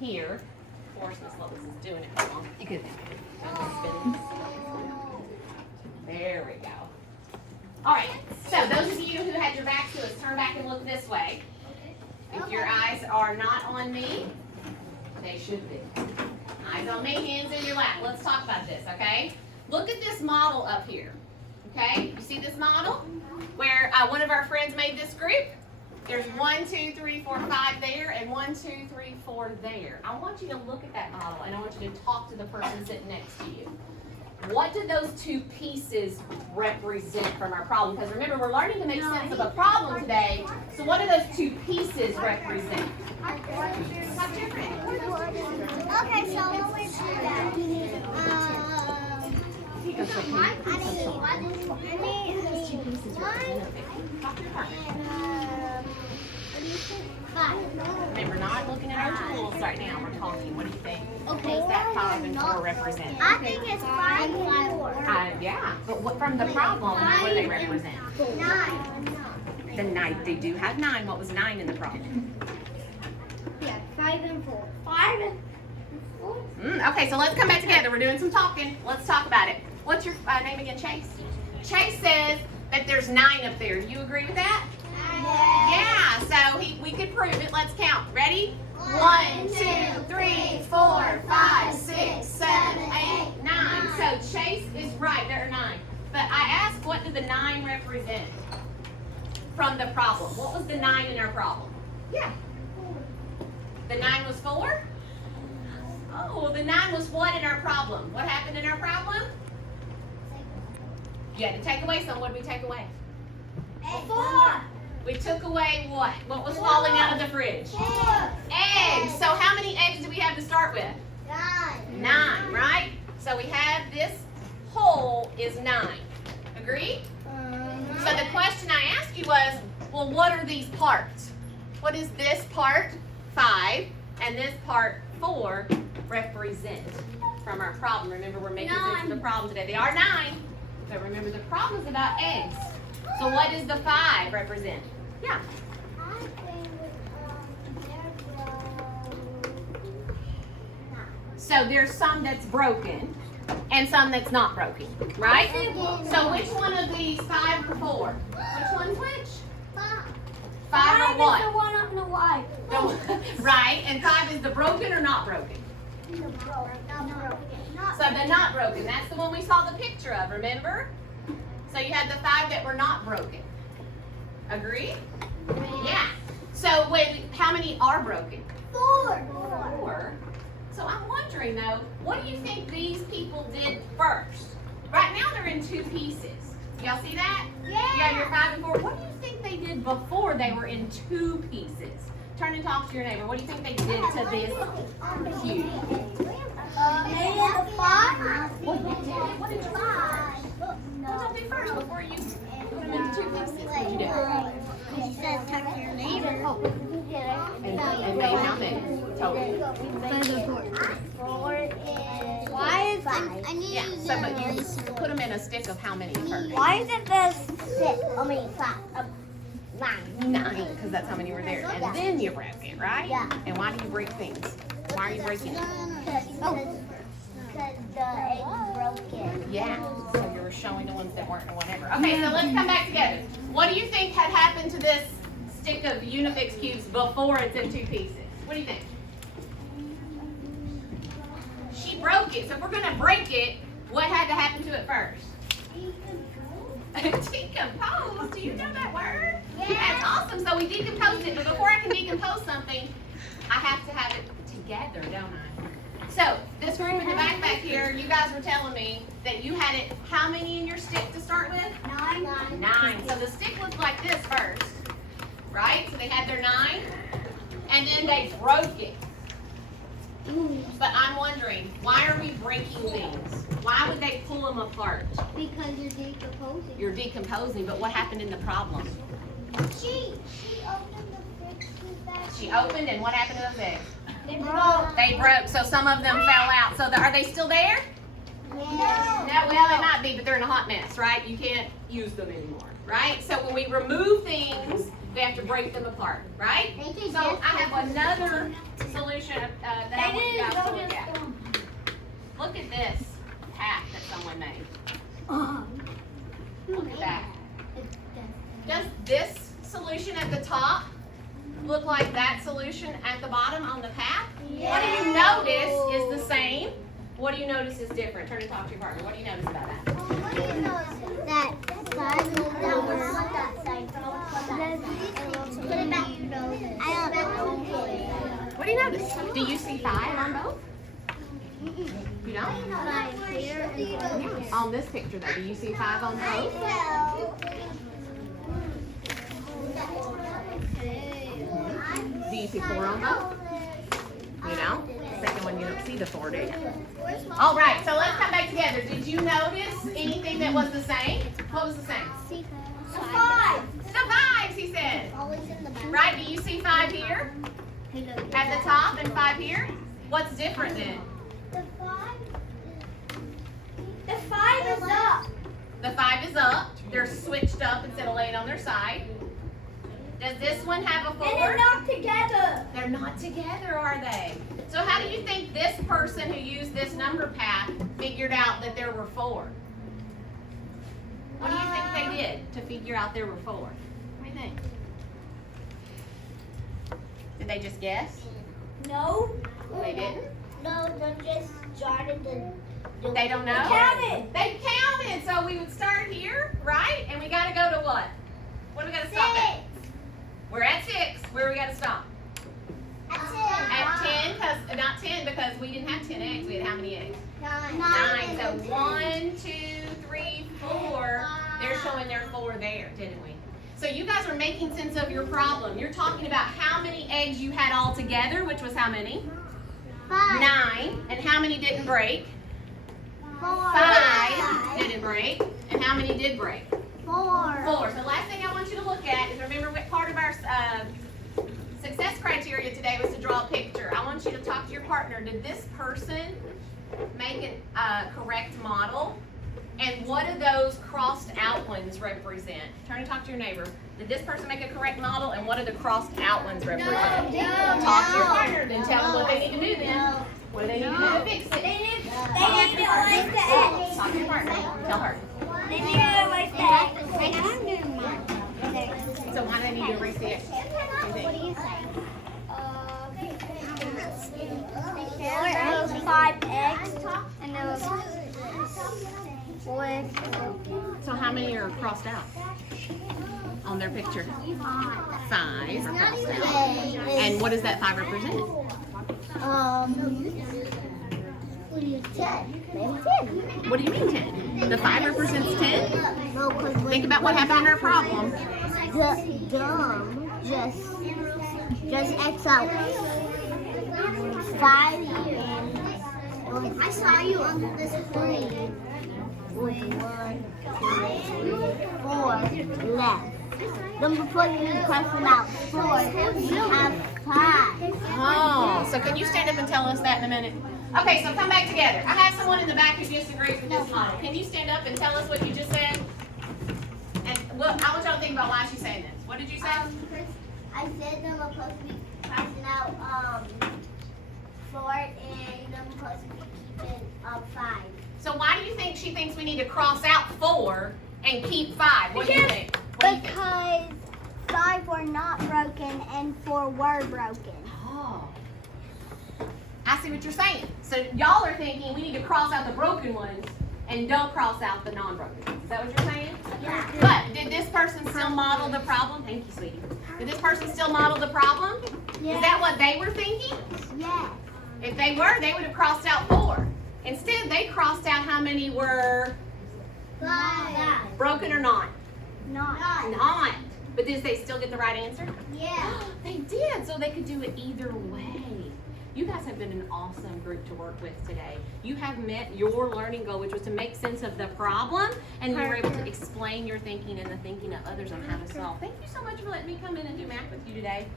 here. Of course, Miss Lois is doing it wrong. You could There we go. All right, so those of you who had your backs to us, turn back and look this way. If your eyes are not on me, they should be. Eyes on me, hands in your lap. Let's talk about this, okay? Look at this model up here, okay? You see this model where one of our friends made this group? There's 1, 2, 3, 4, 5 there, and 1, 2, 3, 4 there. I want you to look at that model, and I want you to talk to the person sitting next to you. What do those two pieces represent from our problem? Because remember, we're learning to make sense of a problem today. So what do those two pieces represent? How different? Okay, so let's do that. Remember, not looking at our tools right now. We're talking. What do you think? Okay, What does that 5 and 4 represent? I think it's 5 and 4. Yeah, but what, from the problem, what do they represent? 9. The 9. They do have 9. What was 9 in the problem? Yeah, 5 and 4. 5 and 4? Okay, so let's come back together. We're doing some talking. Let's talk about it. What's your name again, Chase? Chase says that there's 9 up there. Do you agree with that? Yeah, so we could prove it. Let's count. Ready? 1, 2, 3, 4, 5, 6, 7, 8, 9. So Chase is right. There are 9. But I asked, what did the 9 represent from the problem? What was the 9 in our problem? Yeah. The 9 was 4? Oh, the 9 was what in our problem? What happened in our problem? You had to take away some. What did we take away? 4. We took away what? What was falling out of the fridge? 4. Eggs. So how many eggs do we have to start with? 9. 9, right? So we have this whole is 9. Agree? So the question I asked you was, well, what are these parts? What is this part, 5, and this part, 4, represent from our problem? Remember, we're making sense of the problem today. They are 9, but remember, the problem is about eggs. So what does the 5 represent? Yeah. I think So there's some that's broken and some that's not broken, right? So which one of these 5 or 4? Which one's which? 5 or what? the one on the white. Right, and 5 is the broken or not broken? So the not broken, that's the one we saw the picture of, remember? So you had the 5 that were not broken. Agree? Yeah. So how many are broken? 4. So I'm wondering though, what do you think these people did first? Right now they're in 2 pieces. Y'all see that? Yeah. You have your 5 and 4. What do you think they did before they were in 2 pieces? Turn and talk to your neighbor. What do you think they did to this cube? Maybe the 5. What did you do? What did you do first before you put them into 2 pieces? What did you do? He says talk to your neighbor. And made how many total? 4 is. Why is I need Yeah, so but you put them in a stick of how many first? Why is it this 6? I mean 5. 9. 9, because that's how many were there. And then you broke it, right? Yeah. And why do you break things? Why are you breaking it? Because the egg broke it. Yeah, so you were showing the ones that weren't or whatever. Okay, so let's come back together. What do you think had happened to this stick of Unifix cubes before it's in 2 pieces? What do you think? She broke it. So if we're going to break it, what had to happen to it first? Decompose. Do you know that word? Yeah. That's awesome. So we decomposed it, but before I can decompose something, I have to have it together, don't I? So this group in the back here, you guys were telling me that you had it, how many in your stick to start with? 9. 9. So the stick looked like this first, right? So they had their 9, and then they broke it. But I'm wondering, why are we breaking things? Why would they pull them apart? Because you're decomposing. You're decomposing, but what happened in the problem? She opened the fridge bag. She opened, and what happened to those eggs? They broke. They broke, so some of them fell out. So are they still there? No. No, well, they might be, but they're in a hot mess, right? You can't use them anymore, right? So when we remove things, we have to break them apart, right? So I have another solution that this hat that someone made. Look at that. Does this solution at the top look like that solution at the bottom on the path? What do you notice is the same? What do you notice is different? Turn and talk to your partner. What do you notice about that? That 5 and 4. What do you notice? Do you see 5 on both? You don't? On this picture though, do you see 5 on both? Do you see 4 on both? You don't? The second one you don't see the 4, do you? All right, so let's come back together. Did you notice anything that was the same? What was the same? The The 5s, he said. Right, do you see 5 here? At the top and 5 here? What's different then? The 5 is up. The 5 is up. They're switched up instead of laying on their side. Does this one have a 4? And they're not together. They're not together, are they? So how do you think this person who used this number path figured out that there were 4? What do you think they did to figure out there were 4? What do you think? Did they just guess? No. They didn't? No, they just started the. They don't know? They counted. They counted. So we would start here, right? And we got to go to what? What do we got to stop at? We're at 6. Where we got to stop? At 10, because not 10 because we didn't have 10 eggs. We had how many eggs? 9. So 1, 2, 3, 4. They're showing their 4 there, didn't we? So you guys are making sense of your problem. You're talking about how many eggs you had all together, which was how many? 9. And how many didn't break? 5 didn't break. And how many did break? 4. 4. So the last thing I want you to look at is remember what part of our success criteria today was to draw a picture. I want you to talk to your partner. Did this person make a correct model? And what do those crossed out ones represent? Turn and talk to your neighbor. Did this person make a correct model? And what do the crossed out ones represent? Talk to your partner. Then tell them what they need to do then. What do they need to do to fix it? They need to erase the X. Talk to your partner. Tell her. They need to erase the X. So why do they need to erase the X? What do you say? There was 5 eggs, and there was 4 eggs. So how many are crossed out on their picture? 5 are crossed out. And what does that 5 represent? 10. Maybe 10. What do you mean 10? The 5 represents 10? No, because Think about what happened in our problem. the dumb just X out 5 and I saw you on the screen with 1, 2, 3, 4 left. Then before you cross them out 4, you have 5. Oh, so can you stand up and tell us that in a minute? Okay, so come back together. I have someone in the back who disagrees with this model. Can you stand up and tell us what you just said? And I want y'all to think about why she's saying this. What did you say? Because I said them are supposed to be crossing out 4 and them supposed to be keeping 5. So why do you think she thinks we need to cross out 4 and keep 5? What do you think? What do you think? Because 5 were not broken and 4 were broken. Oh. I see what you're saying. So y'all are thinking we need to cross out the broken ones and don't cross out the non-broken ones. Is that what you're saying? Yeah. But did this person still model the problem? Thank you, sweetie. Did this person still model the problem? Yeah. Is that what they were thinking? Yeah. If they were, they would have crossed out 4. Instead, they crossed out how many were 5. broken or not? Not. Not. But did they still get the right answer? Yeah. They did, so they could do it either way. You guys have been an awesome group to work with today. You have met your learning goal, which was to make sense of the problem, and you were able to explain your thinking and the thinking of others on how to solve. Thank you so much for letting me come in and do math with you today.